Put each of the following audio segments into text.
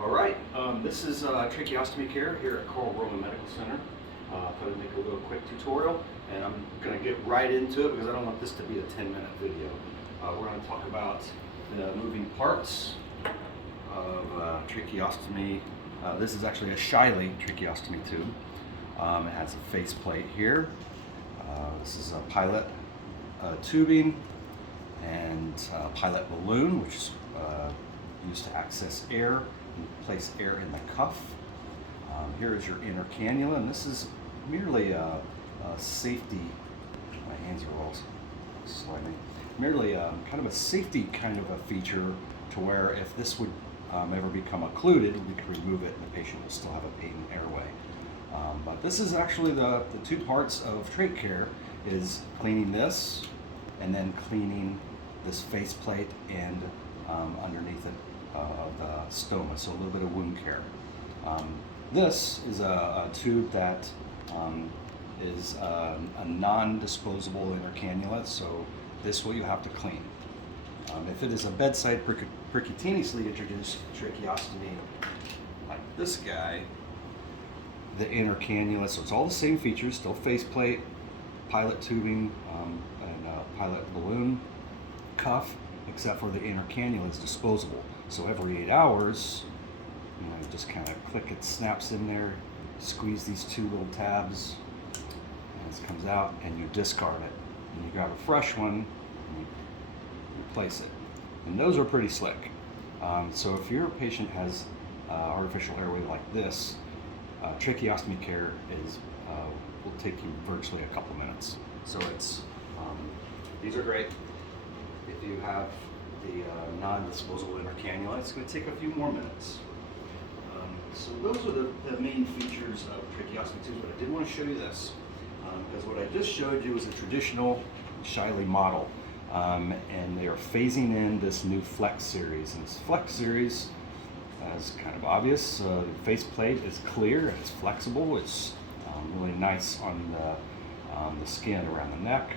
All right, this is tracheostomy care here at Carl Roman Medical Center. Thought I'd make a little quick tutorial, and I'm going to get right into it because I don't want this to be a 10-minute video. We're going to talk about the moving parts of tracheostomy. This is actually a Shiley tracheostomy tube. It has a faceplate here. This is a pilot tubing and a pilot balloon, which is used to access air and place air in the cuff. Here is your inner cannula, and this is merely a safety. My hands are all sliding. Merely kind of a safety kind of a feature to where if this would ever become occluded, we could remove it and the patient will still have a patent airway. But this is actually the two parts of trach care, is cleaning this and then cleaning this faceplate and underneath it the stoma, so a little bit of wound care. This is a tube that is a non-disposable inner cannula, so this will you have to clean. If it is a bedside percutaneously introduced tracheostomy like this guy, the inner cannula, so it's all the same features, still faceplate, pilot tubing, and pilot balloon, cuff, except for the inner cannula is disposable. So every 8 hours, you just kind of click it, snaps in there, squeeze these two little tabs, and this comes out, and you discard it. And you grab a fresh one, and you replace it. And those are pretty slick. So if your patient has artificial airway like this, tracheostomy care will take you virtually a couple minutes. So it's these are great. If you have the non-disposable inner cannula, it's going to take a few more minutes. So those are the main features of tracheostomy tubes, but I did want to show you this because what I just showed you is a traditional Shiley model, and they are phasing in this new Flex series. And this Flex series, as kind of obvious, the faceplate is clear and it's flexible. It's really nice on the skin around the neck,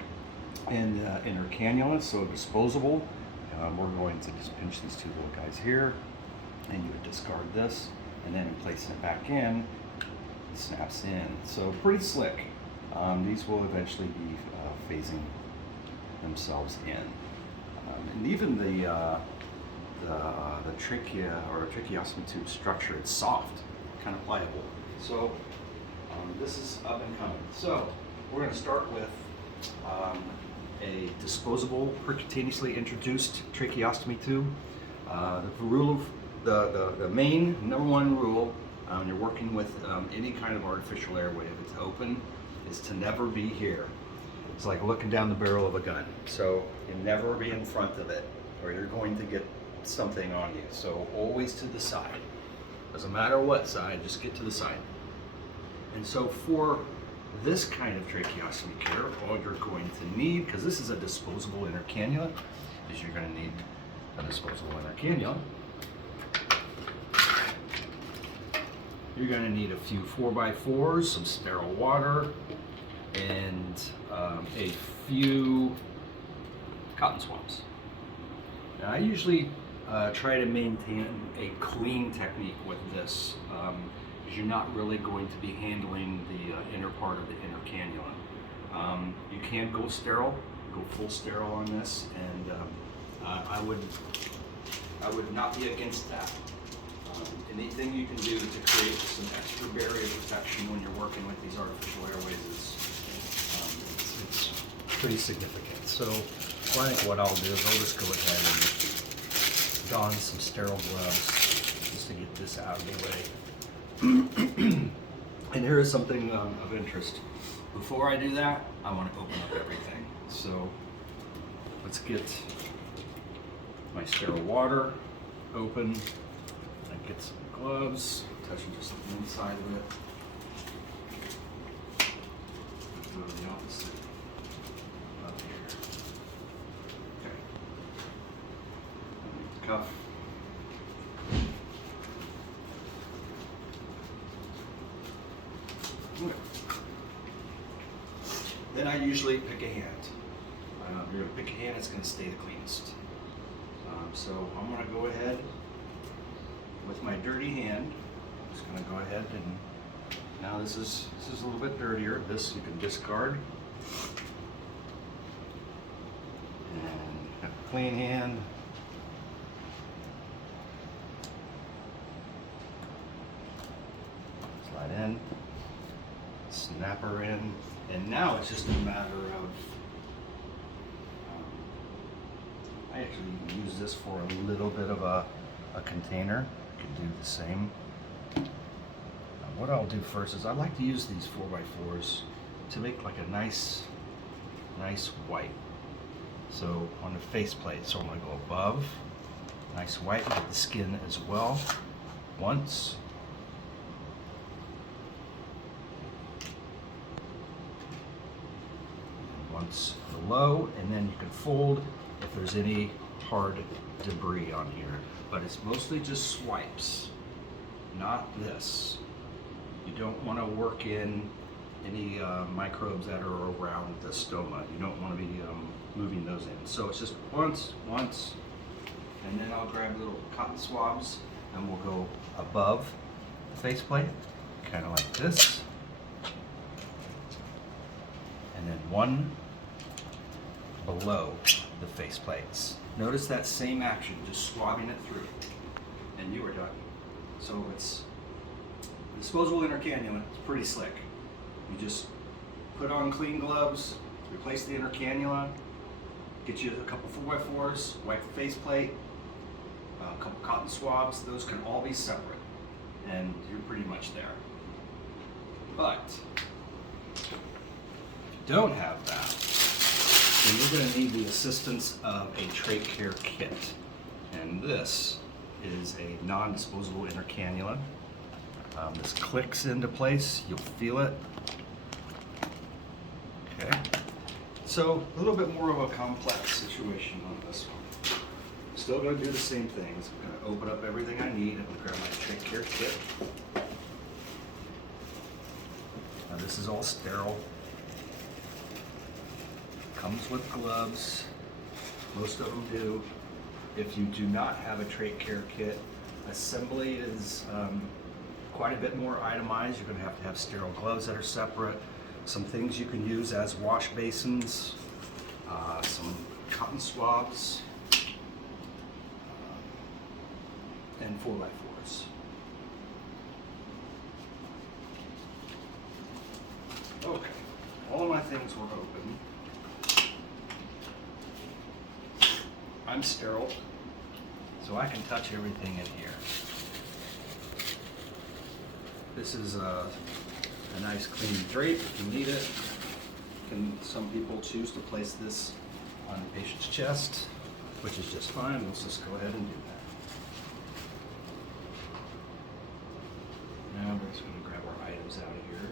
and the inner cannula, so disposable. We're going to just pinch these two little guys here, and you would discard this, and then in placing it back in, it snaps in. So pretty slick. These will eventually be phasing themselves in, and even the trachea or tracheostomy tube structure, it's soft, kind of pliable. So this is up and coming. So we're going to start with a disposable percutaneously introduced tracheostomy tube. The main number one rule when you're working with any kind of artificial airway, if it's open, is to never be here. It's like looking down the barrel of a gun. So you never be in front of it, or you're going to get something on you. So always to the side. Doesn't matter what side, just get to the side. And so for this kind of tracheostomy care, all you're going to need, because this is a disposable inner cannula, is you're going to need a disposable inner cannula. You're going to need a few 4x4s, some sterile water, and a few cotton swabs. Now I usually try to maintain a clean technique with this, because you're not really going to be handling the inner part of the inner cannula. You can go sterile, go full sterile on this, and I would not be against that. Anything you can do to create some extra barrier protection when you're working with these artificial airways is it's pretty significant. So I think what I'll do is I'll just go ahead and don some sterile gloves just to get this out of the way. And here is something of interest. Before I do that, I want to open up everything. So let's get my sterile water open. I get some gloves, touching just the inside of it. Go to the opposite up here. Okay. Cuff. Okay. Then I usually pick a hand. You're going to pick a hand that's going to stay the cleanest. So I'm going to go ahead with my dirty hand, I'm just going to go ahead and, now this is a little bit dirtier. This you can discard. And have a clean hand. Slide in, snap her in, and now it's just a matter of, I actually use this for a little bit of a container. You can do the same. What I'll do first is I like to use these 4x4s to make like a nice white. So on the faceplate, so I'm going to go above, nice white, get the skin as well. Once. Once below, and then you can fold if there's any hard debris on here. But it's mostly just swipes, not this. You don't want to work in any microbes that are around the stoma. You don't want to be moving those in. So it's just once, and then I'll grab little cotton swabs and we'll go above the faceplate, kind of like this. And then one below the faceplates. Notice that same action, just swabbing it through, and you are done. So it's disposable intercannula. It's pretty slick. You just put on clean gloves, replace the intercannula, get you a couple 4x4s, wipe the faceplate, a couple cotton swabs. Those can all be separate, and you're pretty much there. But if you don't have that, then you're going to need the assistance of a trach care kit. And this is a non-disposable intercannula. This clicks into place, you'll feel it. Okay, so a little bit more of a complex situation on this one. Still going to do the same things. I'm going to open up everything I need and grab my trach care kit. Now this is all sterile. Comes with gloves. Most of them do. If you do not have a trach care kit, assembly is quite a bit more itemized. You're going to have sterile gloves that are separate. Some things you can use as wash basins, some cotton swabs, and 4x4s. Okay, all of my things were open. I'm sterile, so I can touch everything in here. This is a nice clean drape if you need it. Some people choose to place this on the patient's chest, which is just fine. Let's just go ahead and do that. Now we're just going to grab our items out of here.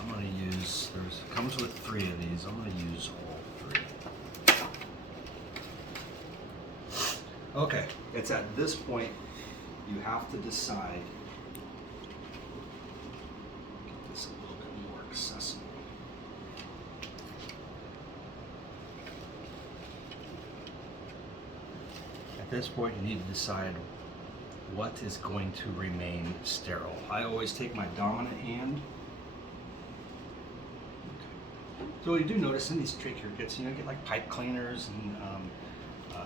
I'm going to use, it comes with 3 of these. I'm going to use all 3. Okay, it's at this point you have to decide. Get this a little bit more accessible. At this point you need to decide what is going to remain sterile. I always take my dominant hand. So you do notice in these trach care kits, you get like pipe cleaners and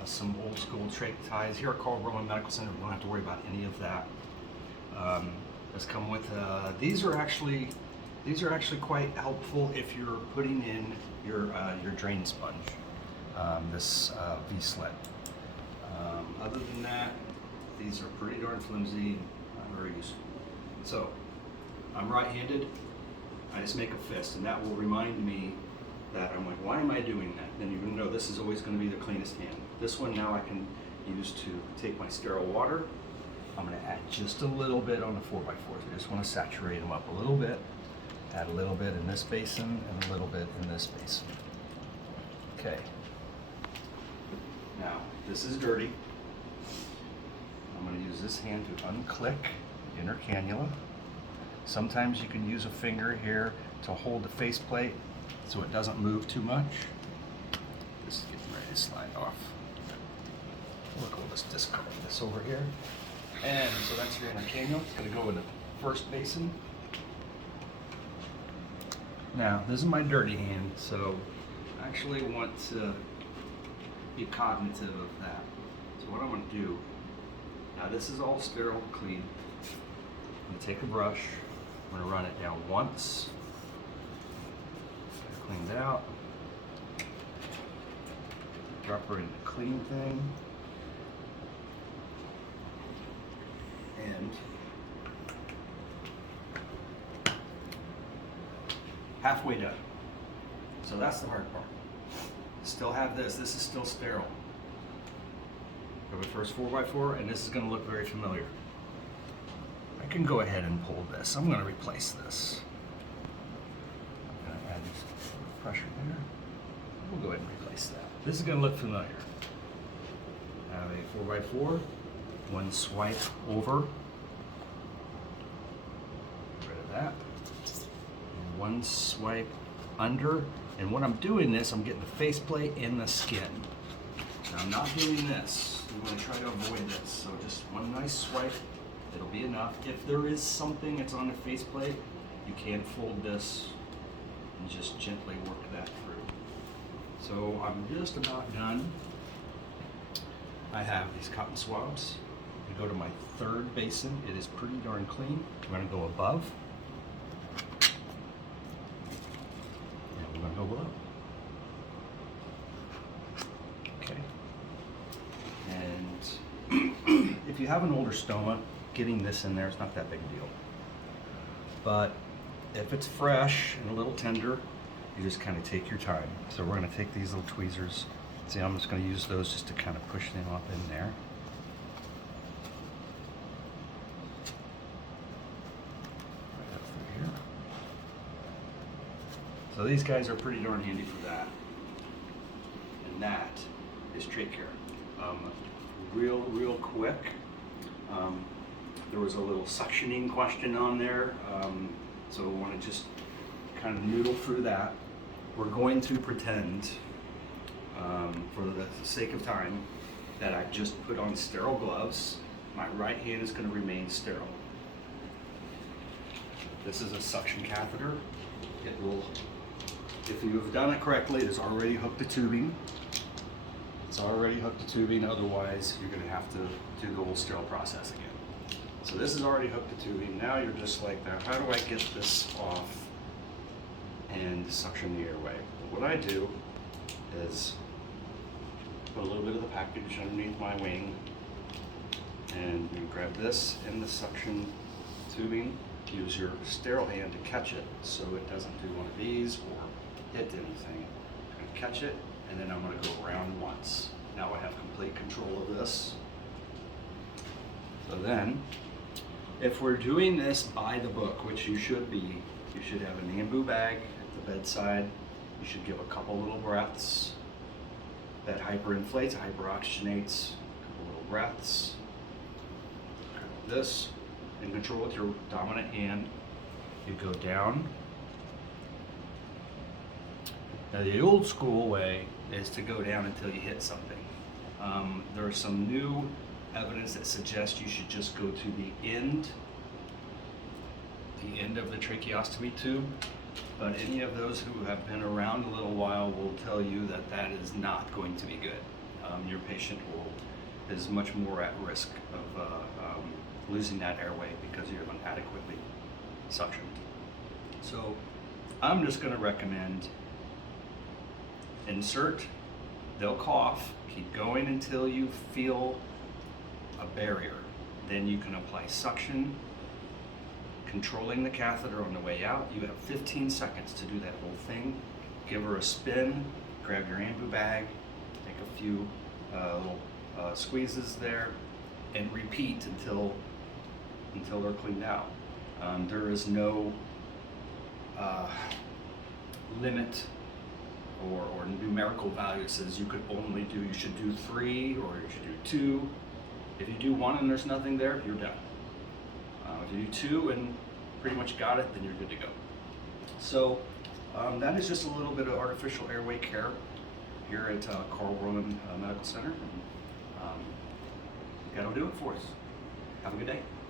some old school trach ties. Here at Carl Rowan Medical Center, we don't have to worry about any of that. Does come with these are actually quite helpful if you're putting in your drain sponge. This V-slit. Other than that, these are pretty darn flimsy, not very useful. So I'm right-handed. I just make a fist, and that will remind me that I'm like, why am I doing that? Then you're going to know this is always going to be the cleanest hand. This one now I can use to take my sterile water. I'm going to add just a little bit on the 4x4s. I just want to saturate them up a little bit. Add a little bit in this basin and a little bit in this basin. Okay. Now, this is dirty. I'm going to use this hand to unclick the inner cannula. Sometimes you can use a finger here to hold the faceplate so it doesn't move too much. This is getting ready to slide off. Look, we'll just discard this over here. And so that's your inner canal. It's going to go in the first basin. Now, this is my dirty hand, so I actually want to be cognitive of that. So what I'm going to do, now this is all sterile, clean. I'm going to take a brush, I'm going to run it down once, clean it out, drop her in the clean thing, and halfway done. So that's the hard part. Still have this is still sterile. For the first 4x4, and this is going to look very familiar. I can go ahead and pull this. I'm going to replace this. I'm going to add just pressure there. We'll go ahead and replace that. This is going to look familiar. I have a 4x4, one swipe over, get rid of that, and one swipe under. And when I'm doing this, I'm getting the faceplate in the skin. Now I'm not doing this. I'm going to try to avoid this. So just one nice swipe, it'll be enough. If there is something that's on the faceplate, you can fold this and just gently work that through. So I'm just about done. I have these cotton swabs. I go to my third basin. It is pretty darn clean. I'm going to go above. And we're going to go below. Okay. And if you have an older stoma, getting this in there is not that big a deal. But if it's fresh and a little tender, you just kind of take your time. So we're going to take these little tweezers. See, I'm just going to use those just to kind of push them up in there. Right up through here. So these guys are pretty darn handy for that. And that is trach care. Real quick. There was a little suctioning question on there. So I want to just kind of noodle through that. We're going to pretend, for the sake of time, that I just put on sterile gloves. My right hand is going to remain sterile. This is a suction catheter. It will, if you have done it correctly, it is already hooked to tubing. It's already hooked to tubing, otherwise you're going to have to do the whole sterile process again. So this is already hooked to tubing. Now you're just like that. How do I get this off and suction the airway? What I do is put a little bit of the package underneath my wing, and you grab this in the suction tubing. Use your sterile hand to catch it so it doesn't do one of these or hit anything. I'm going to catch it, and then I'm going to go around once. Now I have complete control of this. So then, if we're doing this by the book, which you should be, you should have an ambu bag at the bedside. You should give a couple little breaths. That hyperinflates, hyperoxygenates, a couple little breaths. This, in control with your dominant hand, you go down. Now the old school way is to go down until you hit something. There's some new evidence that suggests you should just go to the end of the tracheostomy tube, but any of those who have been around a little while will tell you that that is not going to be good. Your patient is much more at risk of losing that airway because you haven't adequately suctioned. So I'm just going to recommend insert, they'll cough, keep going until you feel a barrier. Then you can apply suction, controlling the catheter on the way out. You have 15 seconds to do that whole thing. Give her a spin, grab your ambu bag, take a few little squeezes there, and repeat until they're cleaned out. There is no limit or numerical value that says you should do 3 or you should do 2. If you do 1 and there's nothing there, you're done. If you do 2 and pretty much got it, then you're good to go. So that is just a little bit of artificial airway care here at Carl Rowan Medical Center. that'll do it for us. Have a good day.